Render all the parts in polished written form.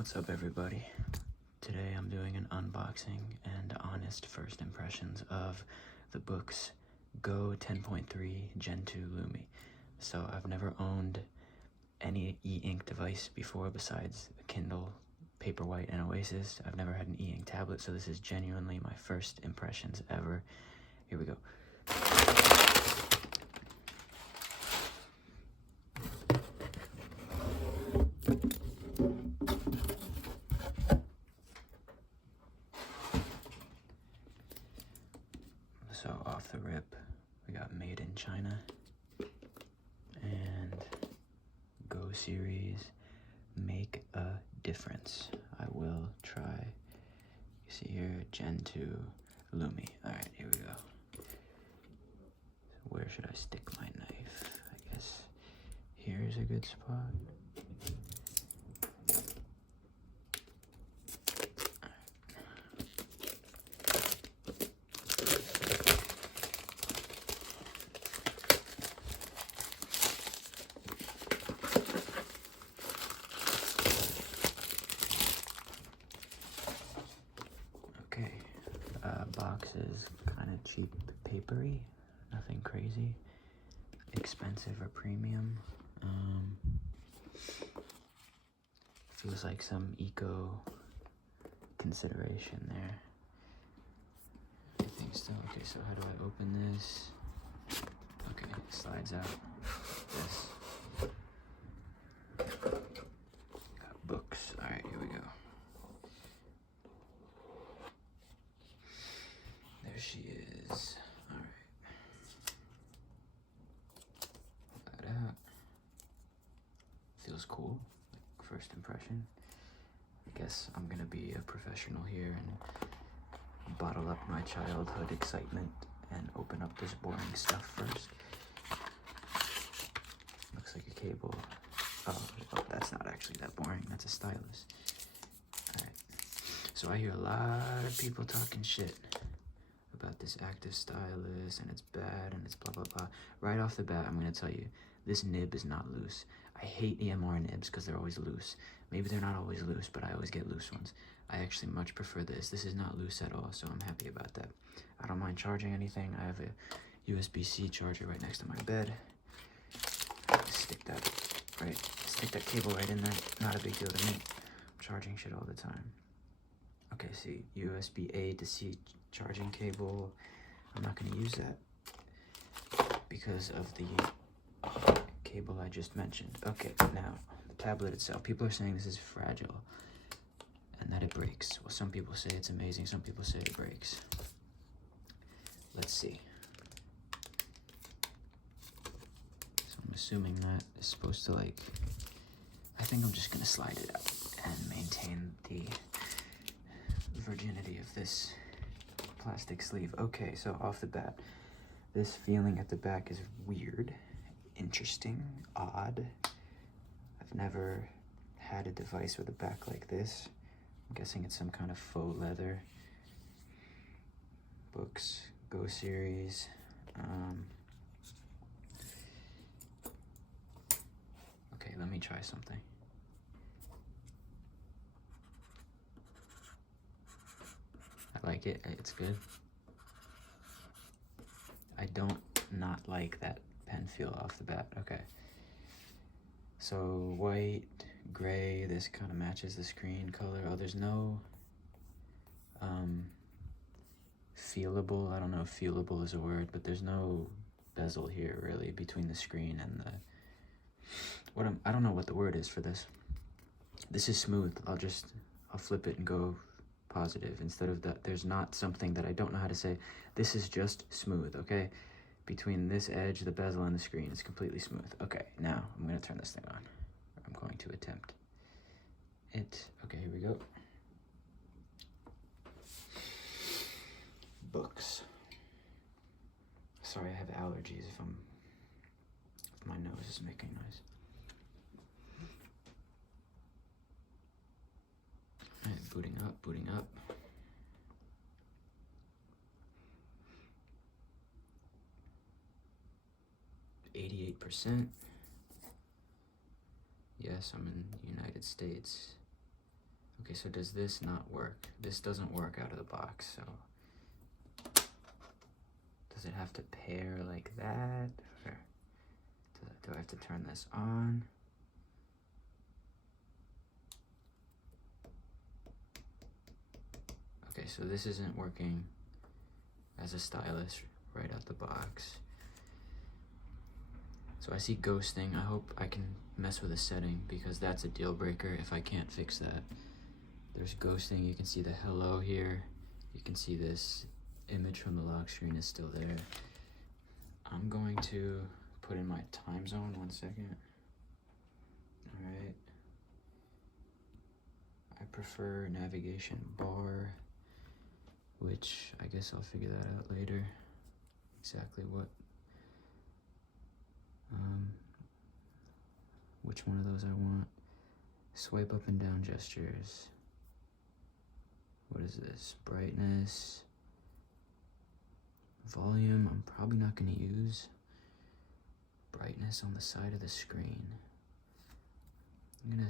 What's up, everybody? Today I'm doing an unboxing and honest first impressions of the Boox Go 10.3 Gen 2 Lumi. So I've never owned any e-ink device before besides a Kindle, Paperwhite, and Oasis. I've never had an e-ink tablet, so this is genuinely my first impressions ever. Here we go. So off the rip, we got Made in China and Go series, make a difference. I will try. You see here, Gen 2 Lumi. All right, here we go. So where should I stick my knife? I guess here's a good spot. Okay, box is kind of cheap papery, nothing crazy, expensive or premium. Feels like some eco consideration there. Everything's still okay. So how do I open this? Okay, it slides out. This got Boox. All right, here we go. There she is. All right. Pull that out. Feels cool. Like first impression. I guess I'm gonna be a professional here and bottle up my childhood excitement and open up this boring stuff first. Looks like a cable. Oh, that's not actually that boring. That's a stylus. All right. So I hear a lot of people talking shit about this active stylus and it's bad and it's blah blah blah. Right off the bat, I'm gonna tell you, this nib is not loose. I hate EMR nibs because they're always loose. Maybe they're not always loose, but I always get loose ones. I actually much prefer this. This is not loose at all, so I'm happy about that. I don't mind charging anything. I have a USB-C charger right next to my bed. Stick that cable right in there. Not a big deal to me. I'm charging shit all the time. Okay, see, USB-A to C charging cable. I'm not going to use that because of the cable I just mentioned. Okay, now the tablet itself. People are saying this is fragile and that it breaks. Well, some people say it's amazing. Some people say it breaks. Let's see. So I'm assuming that is supposed to, like, I think I'm just going to slide it out and maintain the virginity of this plastic sleeve. Okay, so off the bat, this feeling at the back is weird, interesting, odd. I've never had a device with a back like this. I'm guessing it's some kind of faux leather. Boox, Go series. Okay, let me try something. I like it, it's good. I don't not like that pen feel off the bat. Okay. So white, gray, this kind of matches the screen color. Oh, there's no feelable, I don't know if feelable is a word, but there's no bezel here really between the screen and the, I don't know what the word is for this. This is smooth. I'll flip it and go positive instead of that. There's not something that I don't know how to say. This is just smooth, okay? Between this edge, the bezel, and the screen, it's completely smooth. Okay, now I'm gonna turn this thing on. I'm going to attempt it. Okay, here we go. Boox. Sorry, I have allergies if my nose is making noise. All right, booting up, booting up. %. Yes, I'm in the United States. Okay, so does this not work? This doesn't work out of the box, so does it have to pair like that? Or do I have to turn this on? Okay, so this isn't working as a stylus right out the box. So I see ghosting. I hope I can mess with a setting because that's a deal breaker if I can't fix that. There's ghosting. You can see the hello here. You can see this image from the lock screen is still there. I'm going to put in my time zone. 1 second. All right. I prefer navigation bar, which I guess I'll figure that out later. Exactly which one of those I want. Swipe up and down gestures. What is this? Brightness. Volume, I'm probably not going to use. Brightness on the side of the screen. I'm going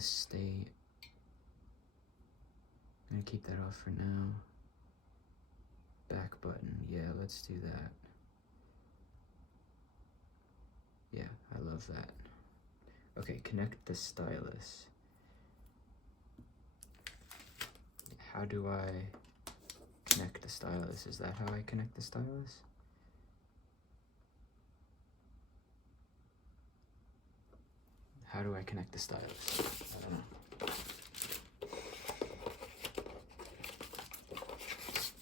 to keep that off for now. Back button, yeah, let's do that. Yeah, I love that. Okay, connect the stylus. How do I connect the stylus? Is that how I connect the stylus? How do I connect the stylus? I don't know.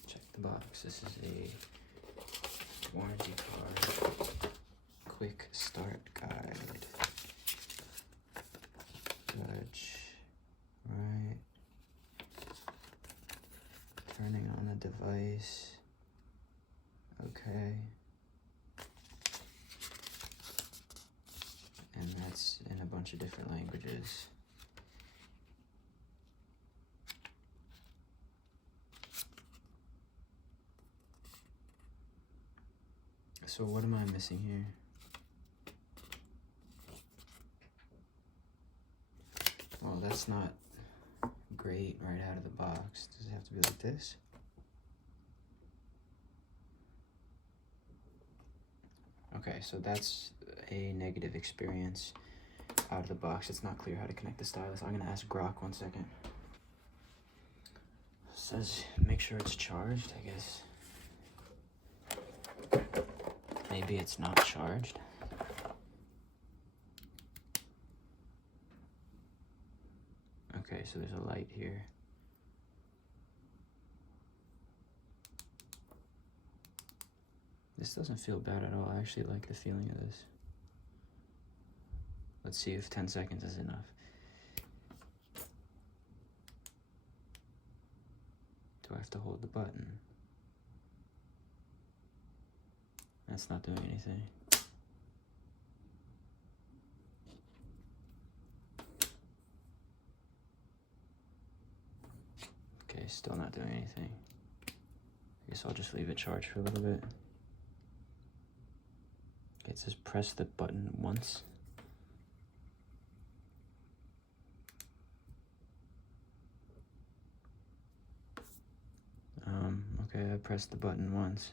Check the box. This is a warranty card. Quick start guide. Touch. Right. Turning on the device. Okay. And that's in a bunch of different languages. So what am I missing here? Well, that's not great right out of the box. Does it have to be like this? Okay, so that's a negative experience out of the box. It's not clear how to connect the stylus. I'm gonna ask Grok 1 second. It says make sure it's charged, I guess. Maybe it's not charged. Okay, so there's a light here. This doesn't feel bad at all. I actually like the feeling of this. Let's see if 10 seconds is enough. Do I have to hold the button? That's not doing anything. Okay, still not doing anything. I guess I'll just leave it charged for a little bit. Okay, it says press the button once. Okay, I pressed the button once.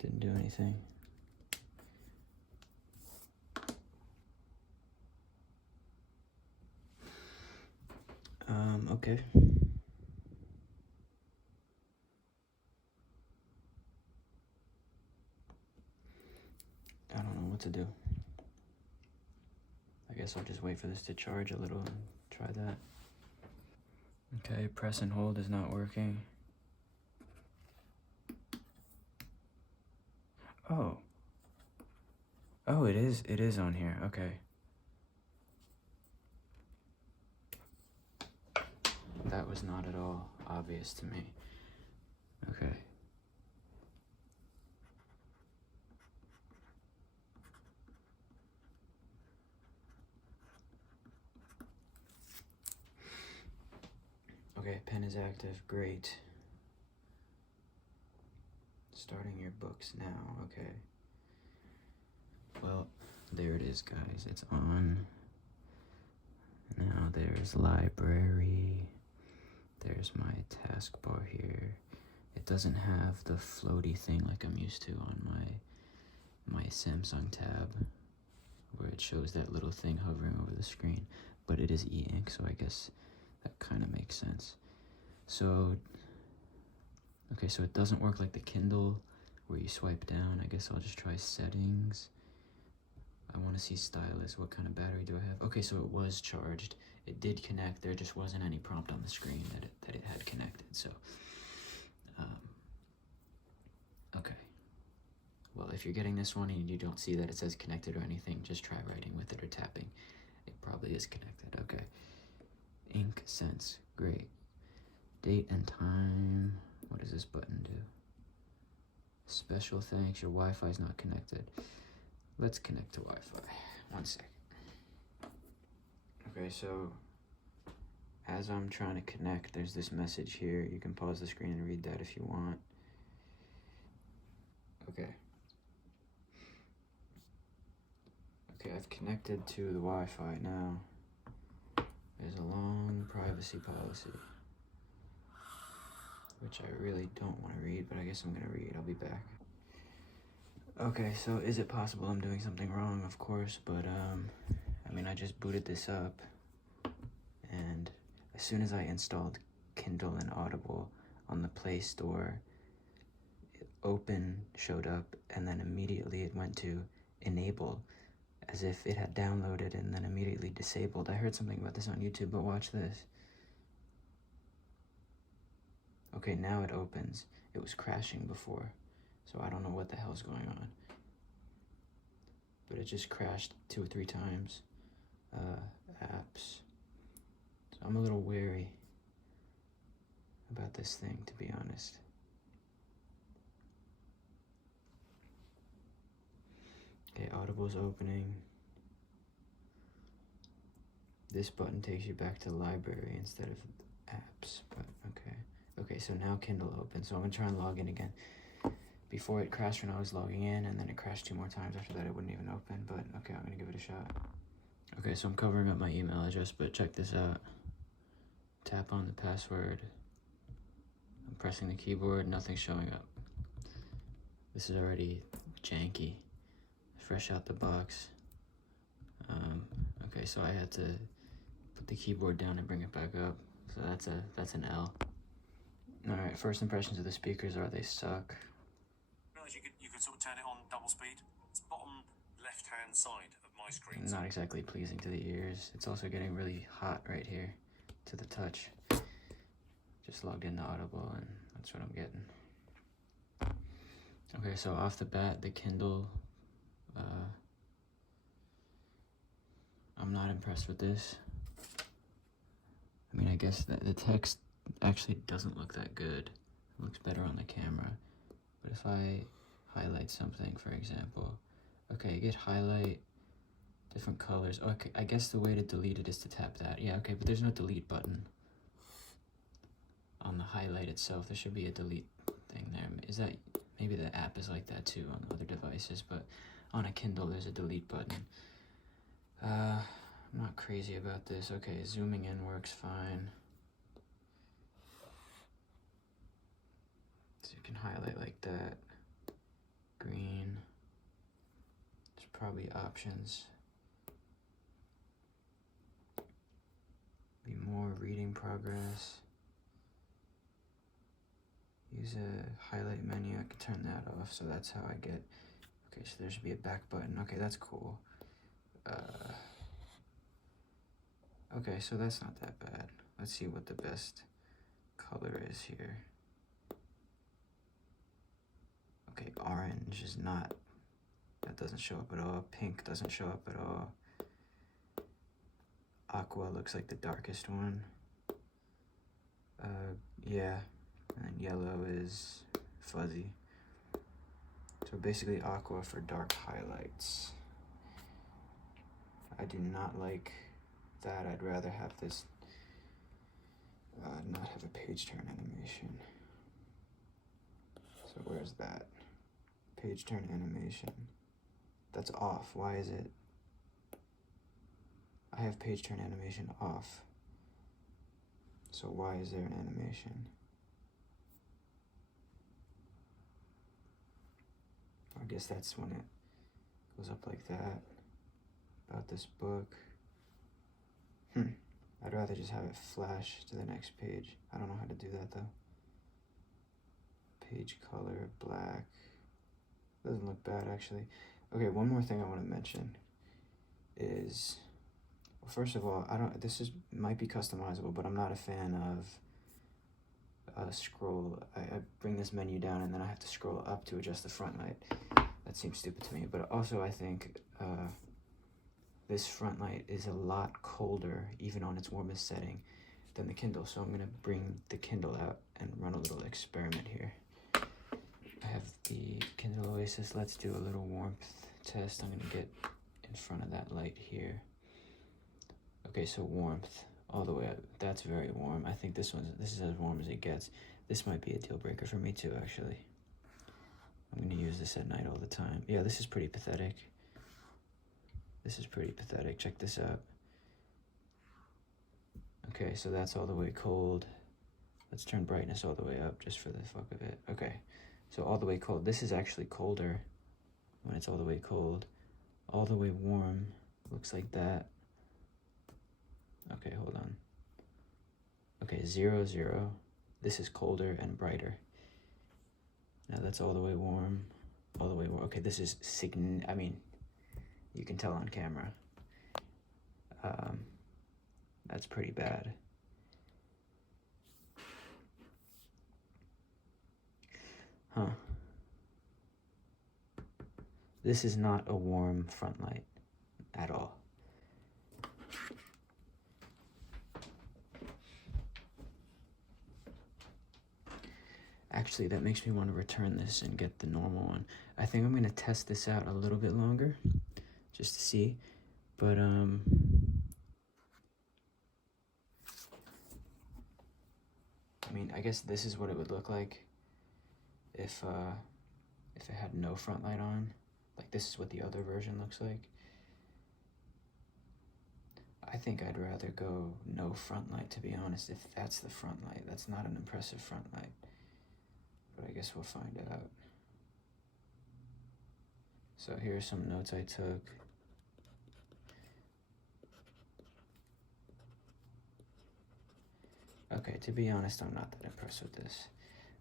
Didn't do anything. Okay. I don't know what to do. I guess I'll just wait for this to charge a little and try that. Okay, press and hold is not working. Oh. Oh, it is on here. Okay. That was not at all obvious to me. Okay. Okay, pen is active. Great. Starting your Boox now. Okay. Well, there it is, guys. It's on. Now there's library. There's my taskbar here. It doesn't have the floaty thing like I'm used to on my Samsung tab, where it shows that little thing hovering over the screen, but it is e-ink, so I guess that kind of makes sense. So, okay, so it doesn't work like the Kindle where you swipe down. I guess I'll just try settings. I want to see stylus. What kind of battery do I have? Okay, so it was charged. It did connect. There just wasn't any prompt on the screen that it had connected. So, okay. Well, if you're getting this one and you don't see that it says connected or anything, just try writing with it or tapping. It probably is connected. Okay. Ink sense. Great. Date and time. What does this button do? Special thanks. Your Wi-Fi is not connected. Let's connect to Wi-Fi. 1 second. Okay, so as I'm trying to connect, there's this message here. You can pause the screen and read that if you want. Okay. Okay, I've connected to the Wi-Fi now. There's a long privacy policy, which I really don't want to read, but I guess I'm gonna read. I'll be back. Okay, so is it possible I'm doing something wrong? Of course, but I mean, I just booted this up, and as soon as I installed Kindle and Audible on the Play Store, Open showed up, and then immediately it went to Enable, as if it had downloaded and then immediately disabled. I heard something about this on YouTube, but watch this. Okay, now it opens. It was crashing before, so I don't know what the hell's going on. But it just crashed 2 or 3 times. Apps. So I'm a little wary about this thing, to be honest. Okay, Audible's opening. This button takes you back to library instead of apps, but okay. Okay, so now Kindle opens, so I'm gonna try and log in again. Before it crashed when I was logging in, and then it crashed 2 more times. After that, it wouldn't even open, but okay, I'm gonna give it a shot. Okay, so I'm covering up my email address, but check this out. Tap on the password. I'm pressing the keyboard, nothing's showing up. This is already janky. Fresh out the box. Okay, so I had to put the keyboard down and bring it back up. So that's an L. Alright, first impressions of the speakers are they suck. You could sort of turn it on double speed. It's bottom left-hand side of my screen. Not exactly pleasing to the ears. It's also getting really hot right here to the touch. Just logged into Audible and that's what I'm getting. Okay, so off the bat, the Kindle, I'm not impressed with this. I mean, I guess that the text actually doesn't look that good. It looks better on the camera. But if I highlight something, for example, okay, get highlight, different colors. Okay, I guess the way to delete it is to tap that. Yeah, okay, but there's no delete button on the highlight itself. There should be a delete thing there. Is that, maybe the app is like that too on other devices, but on a Kindle there's a delete button. I'm not crazy about this. Okay, zooming in works fine. So you can highlight like that. Green. There's probably options. Be more reading progress. Use a highlight menu. I can turn that off, so that's how I get. Okay, so there should be a back button. Okay, that's cool. Okay, so that's not that bad. Let's see what the best color is here. Okay, orange is not, that doesn't show up at all. Pink doesn't show up at all. Aqua looks like the darkest one. Yeah, and then yellow is fuzzy. So basically aqua for dark highlights. I do not like that. I'd rather have this not have a page turn animation. So where's that? Page turn animation. That's off. Why is it? I have page turn animation off. So why is there an animation? I guess that's when it goes up like that. About this book. I'd rather just have it flash to the next page. I don't know how to do that though. Page color, black. Doesn't look bad actually. Okay, one more thing I want to mention is, well, first of all, might be customizable, but I'm not a fan of scroll. I bring this menu down and then I have to scroll up to adjust the front light. That seems stupid to me, but also I think this front light is a lot colder, even on its warmest setting, than the Kindle. So I'm gonna bring the Kindle out and run a little experiment here. I have the Kindle Oasis. Let's do a little warmth test. I'm gonna get in front of that light here. Okay, so warmth all the way up. That's very warm. I think this is as warm as it gets. This might be a deal breaker for me too, actually. I'm gonna use this at night all the time. Yeah, this is pretty pathetic. This is pretty pathetic. Check this out. Okay, so that's all the way cold. Let's turn brightness all the way up just for the fuck of it. Okay, so all the way cold. This is actually colder when it's all the way cold. All the way warm looks like that. Okay, hold on. Okay, 0, 0. This is colder and brighter. Now that's all the way warm. All the way warm. Okay, this is I mean, you can tell on camera. That's pretty bad. Huh. This is not a warm front light at all. Actually, that makes me want to return this and get the normal one. I think I'm going to test this out a little bit longer, just to see. But, I mean, I guess this is what it would look like if it had no front light on. Like, this is what the other version looks like. I think I'd rather go no front light, to be honest, if that's the front light. That's not an impressive front light. But I guess we'll find out. So here are some notes I took. Okay, to be honest, I'm not that impressed with this.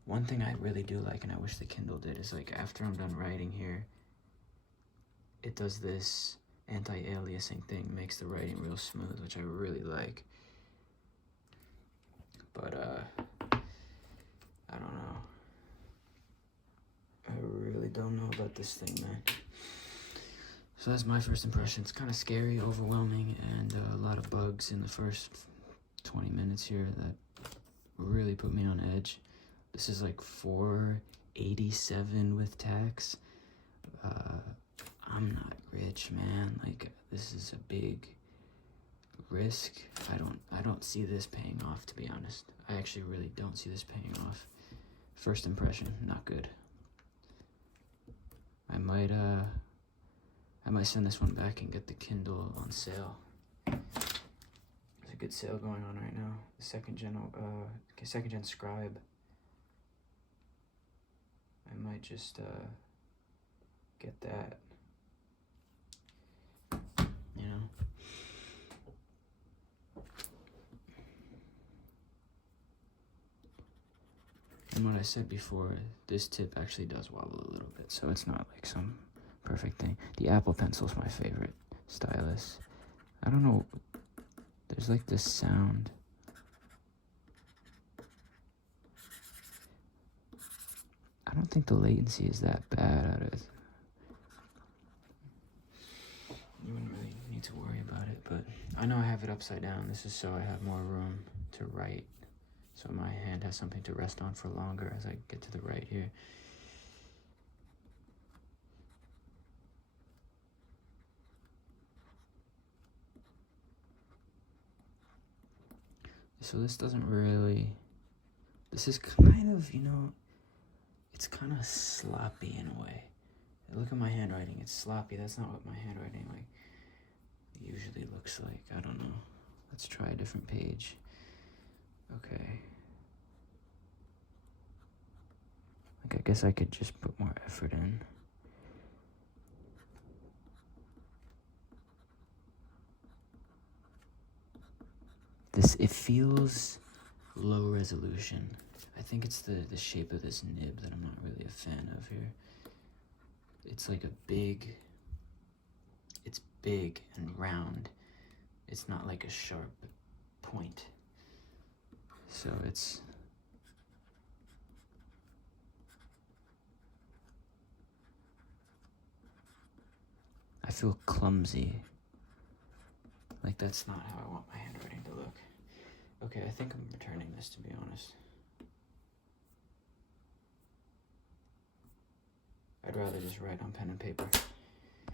One thing I really do like, and I wish the Kindle did, is like after I'm done writing here, it does this anti-aliasing thing, makes the writing real smooth, which I really like. But, I don't know. I really don't know about this thing, man. So that's my first impression. It's kind of scary, overwhelming, and a lot of bugs in the first 20 minutes here that really put me on edge. This is like $487 with tax. I'm not rich, man. Like, this is a big risk. I don't see this paying off, to be honest. I actually really don't see this paying off. First impression, not good. I might send this one back and get the Kindle on sale. There's a good sale going on right now. The second gen Scribe. I might just get that. You know. And what I said before, this tip actually does wobble a little bit, so it's not like some perfect thing. The Apple Pencil's my favorite stylus. I don't know, there's like this sound. I don't think the latency is that bad out of it. You wouldn't really need to worry about it, but I know I have it upside down. This is so I have more room to write. So my hand has something to rest on for longer as I get to the right here. So this doesn't really, this is kind of, you know, it's kind of sloppy in a way. Look at my handwriting, it's sloppy. That's not what my handwriting like usually looks like. I don't know. Let's try a different page. Okay. Like, I guess I could just put more effort in. It feels low resolution. I think it's the shape of this nib that I'm not really a fan of here. It's like it's big and round. It's not like a sharp point. So I feel clumsy. Like, that's not how I want my handwriting to look. Okay, I think I'm returning this, to be honest. I'd rather just write on pen and paper.